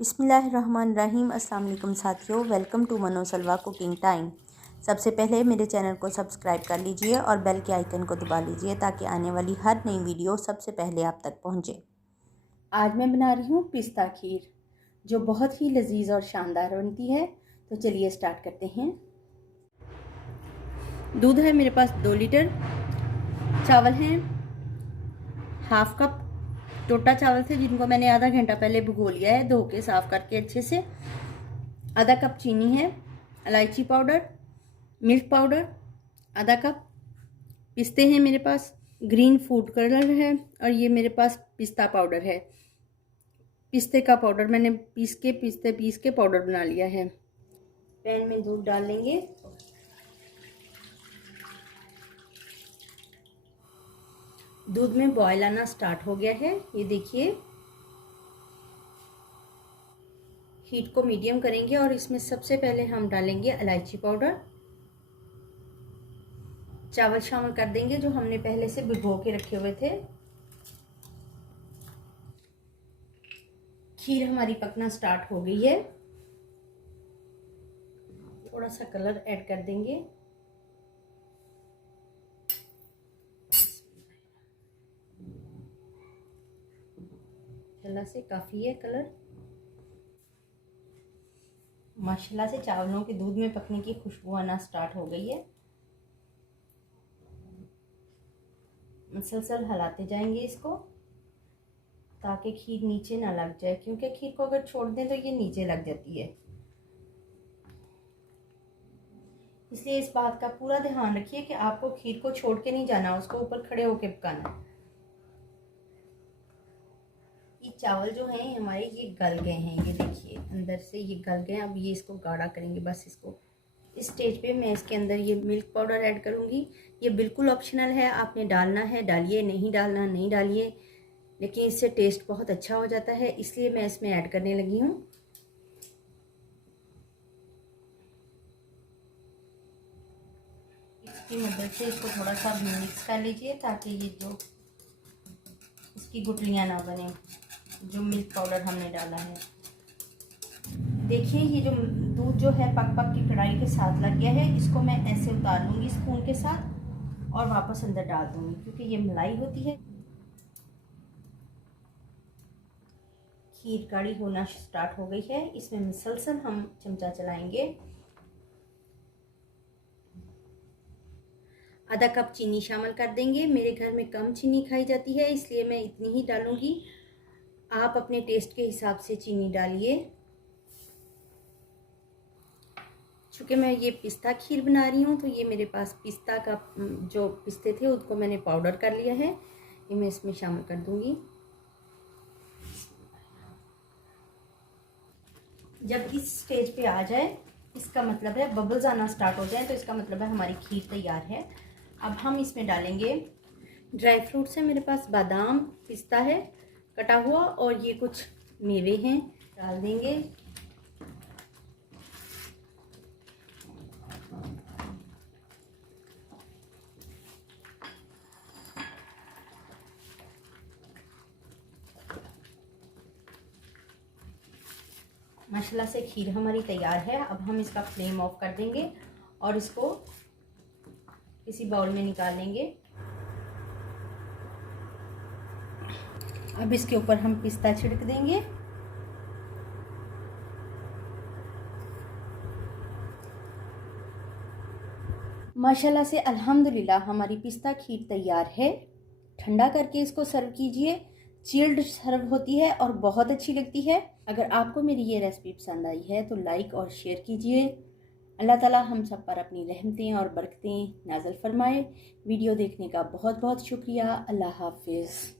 बिस्मिल्लाहिर्रहमानिर्रहीम। अस्सलाम वालेकुम साथियों, वेलकम टू मनो सलवा कुकिंग टाइम। सबसे पहले मेरे चैनल को सब्सक्राइब कर लीजिए और बेल के आइकन को दबा लीजिए ताकि आने वाली हर नई वीडियो सबसे पहले आप तक पहुंचे। आज मैं बना रही हूँ पिस्ता खीर, जो बहुत ही लजीज और शानदार बनती है। तो चलिए स्टार्ट करते हैं। दूध है मेरे पास 2 लीटर, चावल हैं हाफ कप, टोटा चावल थे जिनको मैंने आधा घंटा पहले भिगो लिया है, धो के साफ करके अच्छे से। आधा कप चीनी है, इलायची पाउडर, मिल्क पाउडर आधा कप, पिस्ते हैं मेरे पास, ग्रीन फूड कलर है, और ये मेरे पास पिस्ता पाउडर है। पिस्ते का पाउडर मैंने पिस्ते पीस के पाउडर बना लिया है। पैन में दूध डाल लेंगे। दूध में बॉयल आना स्टार्ट हो गया है, ये देखिए। हीट को मीडियम करेंगे और इसमें सबसे पहले हम डालेंगे इलायची पाउडर। चावल शामिल कर देंगे जो हमने पहले से भिगो के रखे हुए थे। खीर हमारी पकना स्टार्ट हो गई है। थोड़ा सा कलर ऐड कर देंगे। माशाल्लाह से काफ़ी है कलर। माशाल्लाह से चावलों के दूध में पकने की खुशबू आना स्टार्ट हो गई है। मुसलसल हिलाते जाएंगे इसको ताकि खीर नीचे ना लग जाए, क्योंकि खीर को अगर छोड़ दें तो ये नीचे लग जाती है। इसलिए इस बात का पूरा ध्यान रखिए कि आपको खीर को छोड़ के नहीं जाना, उसको ऊपर खड़े होके पकाना। ये चावल जो हैं हमारे ये गल गए हैं, ये देखिए अंदर से ये गल गए। अब ये इसको गाढ़ा करेंगे बस इसको। इस स्टेज पे मैं इसके अंदर ये मिल्क पाउडर ऐड करूँगी। ये बिल्कुल ऑप्शनल है, आपने डालना है डालिए, नहीं डालना नहीं डालिए, लेकिन इससे टेस्ट बहुत अच्छा हो जाता है, इसलिए मैं इसमें ऐड करने लगी हूँ। इसकी मदद से इसको थोड़ा सा मिक्स कर लीजिए ताकि ये जो इसकी गुठलियाँ ना बने, जो मिल्क पाउडर हमने डाला है। देखिए ये जो दूध जो है पक पक की कढ़ाई के साथ लग गया है, इसको मैं ऐसे उतार लूँगी स्पून के साथ और वापस अंदर डाल दूँगी, क्योंकि ये मलाई होती है। खीर गाढ़ी होना स्टार्ट हो गई है, इसमें मुसलसल हम चमचा चलाएंगे। आधा कप चीनी शामिल कर देंगे। मेरे घर में कम चीनी खाई जाती है, इसलिए मैं इतनी ही डालूंगी। आप अपने टेस्ट के हिसाब से चीनी डालिए। चूँकि मैं ये पिस्ता खीर बना रही हूँ तो ये मेरे पास पिस्ता का जो पिस्ते थे उसको मैंने पाउडर कर लिया है, ये मैं इसमें शामिल कर दूंगी। जब इस स्टेज पे आ जाए, इसका मतलब है बबल्स आना स्टार्ट हो जाए, तो इसका मतलब है हमारी खीर तैयार है। अब हम इसमें डालेंगे ड्राई फ्रूट्स है मेरे पास, बादाम पिस्ता है कटा हुआ, और ये कुछ मेवे हैं, डाल देंगे। माशाल्लाह से खीर हमारी तैयार है। अब हम इसका फ्लेम ऑफ कर देंगे और इसको किसी बाउल में निकाल लेंगे। अब इसके ऊपर हम पिस्ता छिड़क देंगे। माशाल्लाह से अल्हम्दुलिल्लाह हमारी पिस्ता खीर तैयार है। ठंडा करके इसको सर्व कीजिए। चिल्ड सर्व होती है और बहुत अच्छी लगती है। अगर आपको मेरी ये रेसिपी पसंद आई है तो लाइक और शेयर कीजिए। अल्लाह ताला हम सब पर अपनी रहमतें और बरकतें नाज़िल फरमाए। वीडियो देखने का बहुत बहुत शुक्रिया। अल्लाह हाफिज़।